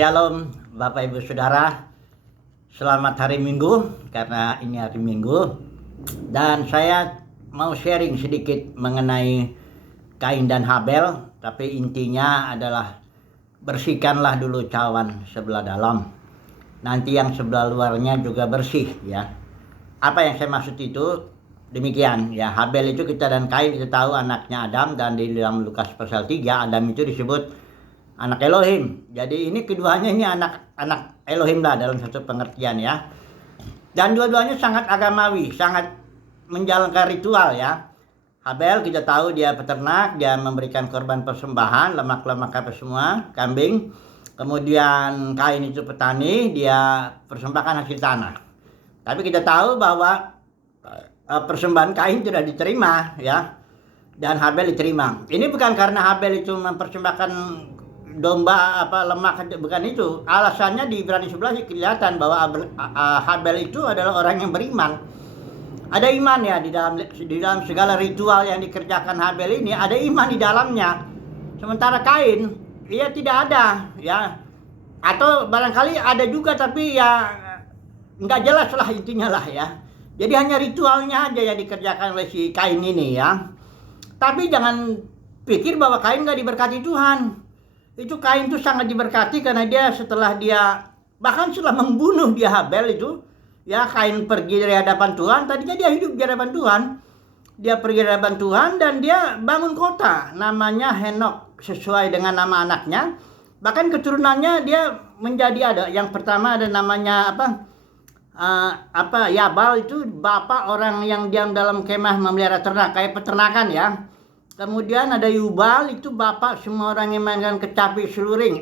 Shalom Bapak Ibu Saudara. Selamat hari Minggu karena ini hari Minggu. Dan saya mau sharing sedikit mengenai Kain dan Habel. Tapi intinya adalah bersihkanlah dulu cawan sebelah dalam. Nanti yang sebelah luarnya juga bersih ya. Apa yang saya maksud itu? Demikian ya, Habel itu kita dan Kain kita tahu anaknya Adam, dan di dalam Lukas pasal 3 Adam itu disebut anak Elohim. Jadi ini keduanya ini anak Elohim lah dalam satu pengertian ya. Dan dua-duanya sangat agamawi, sangat menjalankan ritual ya. Habel kita tahu dia peternak, dia memberikan korban persembahan, lemak-lemak apa semua, kambing. Kemudian Kain itu petani, dia persembahkan hasil tanah. Tapi kita tahu bahwa persembahan Kain tidak diterima ya. Dan Habel diterima. Ini bukan karena Habel itu mempersembahkan domba lemak, bukan itu. Alasannya di Ibrani 11 kelihatan bahwa Habel itu adalah orang yang beriman. Ada iman ya di dalam segala ritual yang dikerjakan Habel ini, ada iman di dalamnya. Sementara Kain ia tidak ada ya. Atau barangkali ada juga tapi ya nggak jelas lah intinya lah ya. Jadi hanya ritualnya aja yang dikerjakan oleh si Kain ini ya. Tapi jangan pikir bahwa Kain nggak diberkati Tuhan. Itu Kain itu sangat diberkati karena dia setelah membunuh dia Habel itu ya, Kain pergi dari hadapan Tuhan. Tadinya dia hidup di hadapan Tuhan, dia pergi dari hadapan Tuhan dan dia bangun kota namanya Henok sesuai dengan nama anaknya. Bahkan keturunannya dia menjadi ada yang pertama ada namanya Yabal, itu bapak orang yang diam dalam kemah memelihara ternak kayak peternakan ya. Kemudian ada Yubal, itu bapak semua orang yang mainkan kecapi suling,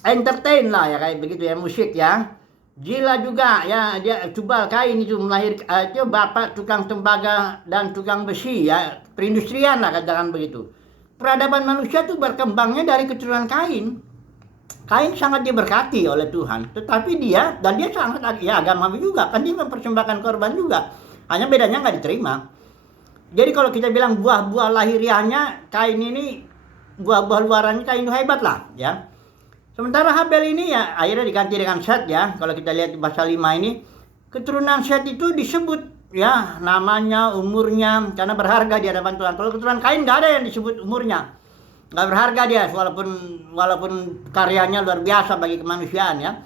entertain lah ya kayak begitu ya, musik ya. Jila juga ya, dia Tubal Kain itu melahirkan itu bapak tukang tembaga dan tukang besi ya, perindustrian lah katakan begitu. Peradaban manusia itu berkembangnya dari keturunan Kain. Kain sangat diberkati oleh Tuhan, tetapi dia sangat ya agamawi juga kan, dia mempersembahkan korban juga. Hanya bedanya nggak diterima. Jadi kalau kita bilang buah-buah lahiriahnya Kain ini, buah-buah luarannya Kain itu hebat lah ya. Sementara Habel ini ya akhirnya diganti dengan Set ya. Kalau kita lihat di pasal 5 ini, keturunan Set itu disebut ya namanya, umurnya, karena berharga di hadapan Tuhan. Kalau keturunan Kain nggak ada yang disebut umurnya. Nggak berharga dia walaupun karyanya luar biasa bagi kemanusiaan ya.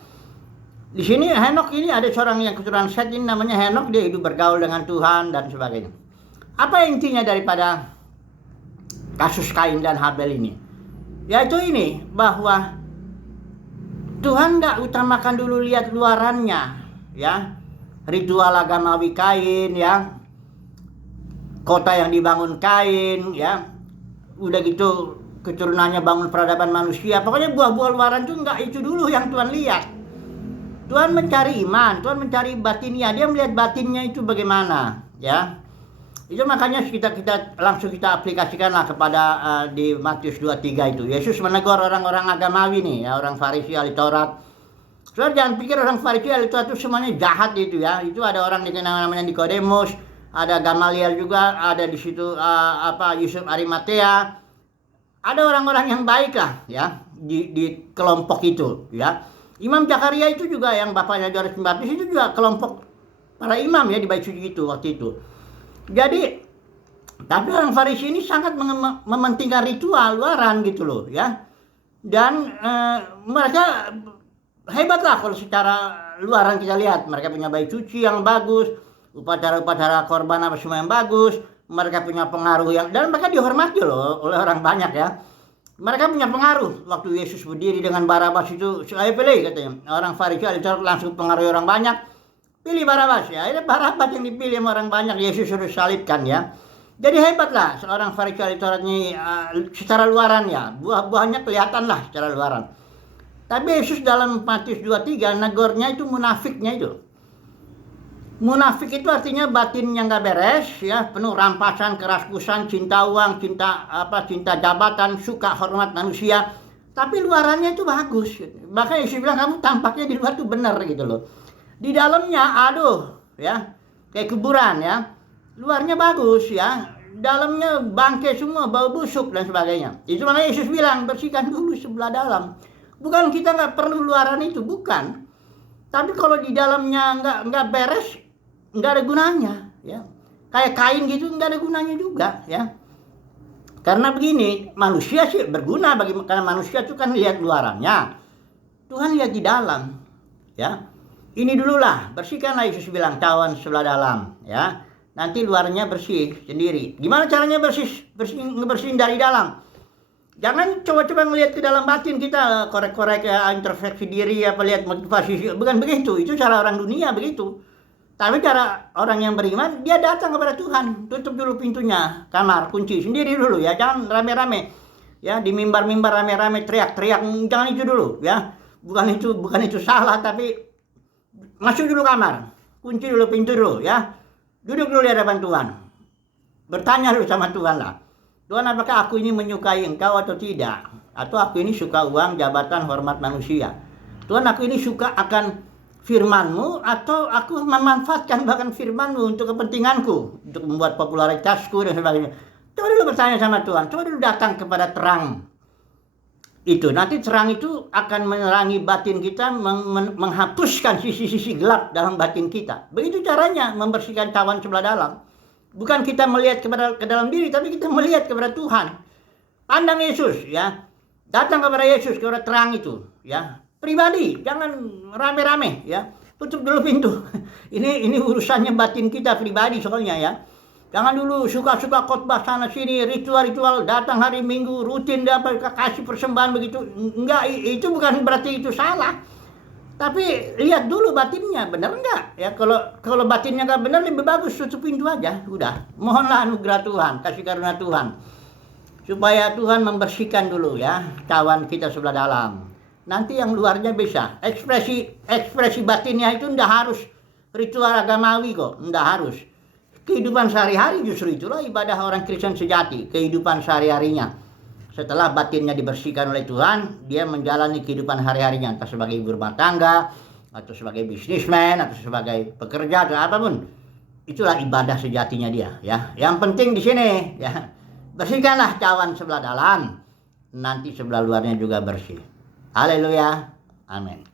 Di sini Henok ini ada seorang yang keturunan Set ini namanya Henok, dia hidup bergaul dengan Tuhan dan sebagainya. Apa intinya daripada kasus Kain dan Habel ini? Yaitu ini, bahwa Tuhan nggak utamakan dulu lihat luarannya ya. Ritual agamawi Kain ya, kota yang dibangun Kain ya, udah gitu keturunannya bangun peradaban manusia. Pokoknya buah-buah luaran itu nggak itu dulu yang Tuhan lihat. Tuhan mencari iman, Tuhan mencari batinnya, dia melihat batinnya itu bagaimana ya. Itu makanya kita langsung kita aplikasikanlah kepada di Matius 23 itu. Yesus menegur orang-orang agamawi nih ya, orang Farisi, ahli Taurat. Saudara jangan pikir orang Farisi, ahli Taurat itu semuanya jahat itu ya. Itu ada orang dikenal namanya Nikodemus, ada Gamaliel juga, ada di situ Yusuf Arimatea. Ada orang-orang yang baik lah ya di kelompok itu ya. Imam Zakaria itu juga yang bapaknya Yohanes Pembaptis itu juga kelompok para imam ya di Bait Suci itu waktu itu. Jadi, tapi orang Farisi ini sangat mementingkan ritual luaran gitu loh ya. Dan mereka hebat lah kalau secara luaran kita lihat. Mereka punya bait suci yang bagus, upacara-upacara korban apa semua yang bagus. Mereka punya pengaruh dan mereka dihormati loh oleh orang banyak ya. Mereka punya pengaruh. Waktu Yesus berdiri dengan Barabas itu, saya pilih katanya. Orang Farisi langsung pengaruhi orang banyak. Pilih Barabas ya, ini Barabas yang dipilih sama orang banyak, Yesus sudah salibkan ya. Jadi hebatlah seorang Farisi ahli Taurat ini secara luaran ya, buah-buahnya kelihatan lah secara luaran. Tapi Yesus dalam Matius 23 negornya itu munafiknya itu. Munafik itu artinya batinnya nggak beres ya, penuh rampasan, keraskusan, cinta uang, cinta jabatan, suka hormat manusia. Tapi luarannya itu bagus. Bahkan Yesus bilang kamu tampaknya di luar tuh benar gitu loh. Di dalamnya aduh ya kayak kuburan ya. Luarnya bagus ya. dalamnya bangkai semua, bau busuk dan sebagainya. Itu makanya Yesus bilang, bersihkan dulu sebelah dalam. Bukan kita nggak perlu luaran itu, bukan. Tapi kalau di dalamnya nggak beres, nggak ada gunanya, ya. Kayak kain gitu nggak ada gunanya juga, ya. Karena begini, manusia sih berguna karena manusia itu kan lihat luarannya, Tuhan lihat di dalam, ya. Ini dululah, bersihkanlah, Yesus bilang, cawan sebelah dalam, ya. Nanti luarnya bersih sendiri. Gimana caranya ngebersihin dari dalam? Jangan coba-coba ngelihat ke dalam batin kita, korek-korek ya, introspeksi diri, apa lihat motivasi, bukan begitu. Itu cara orang dunia begitu. Tapi cara orang yang beriman, dia datang kepada Tuhan. Tutup dulu pintunya, kamar, kunci sendiri dulu ya. Jangan rame-rame. Ya, di mimbar-mimbar rame-rame teriak-teriak, jangan itu dulu ya. Bukan itu salah, tapi masuk dulu kamar. Kunci dulu pintu dulu ya. Duduk dulu di hadapan Tuhan. Bertanya dulu sama Tuhan lah. Tuhan, apakah aku ini menyukai Engkau atau tidak? Atau aku ini suka uang, jabatan, hormat manusia? Tuhan, aku ini suka akan firman-Mu, atau aku memanfaatkan bahkan firman-Mu untuk kepentinganku, untuk membuat popularitasku dan sebagainya. Coba dulu bertanya sama Tuhan, coba dulu datang kepada terang itu. Nanti terang itu akan menerangi batin kita, menghapuskan sisi-sisi gelap dalam batin kita. Begitu caranya membersihkan cawan sebelah dalam. Bukan kita melihat ke dalam diri, tapi kita melihat kepada Tuhan. Pandang Yesus, ya. Datang kepada Yesus, kepada terang itu, ya. Pribadi, jangan rame-rame, ya. Tutup dulu pintu. Ini urusannya batin kita pribadi soalnya, ya. Jangan dulu suka-suka khotbah sana sini, ritual-ritual, datang hari Minggu, rutin dapat kasih persembahan begitu. Enggak, itu bukan berarti itu salah. Tapi lihat dulu batinnya, benar enggak? Ya, kalau batinnya enggak benar, lebih bagus tutup pintu aja, udah. Mohonlah anugerah Tuhan, kasih karunia Tuhan. Supaya Tuhan membersihkan dulu ya, cawan kita sebelah dalam. Nanti yang luarnya bisa. Ekspresi batinnya itu enggak harus ritual agamawi kok, enggak harus. Kehidupan sehari-hari justru itulah ibadah orang Kristen sejati, kehidupan sehari-harinya. Setelah batinnya dibersihkan oleh Tuhan, dia menjalani kehidupan hari-harinya, entah sebagai ibu rumah tangga, atau sebagai bisnismen, atau sebagai pekerja, atau apapun. Itulah ibadah sejatinya dia, ya. Yang penting di sini, ya, bersihkanlah cawan sebelah dalam, nanti sebelah luarnya juga bersih. Haleluya, amin.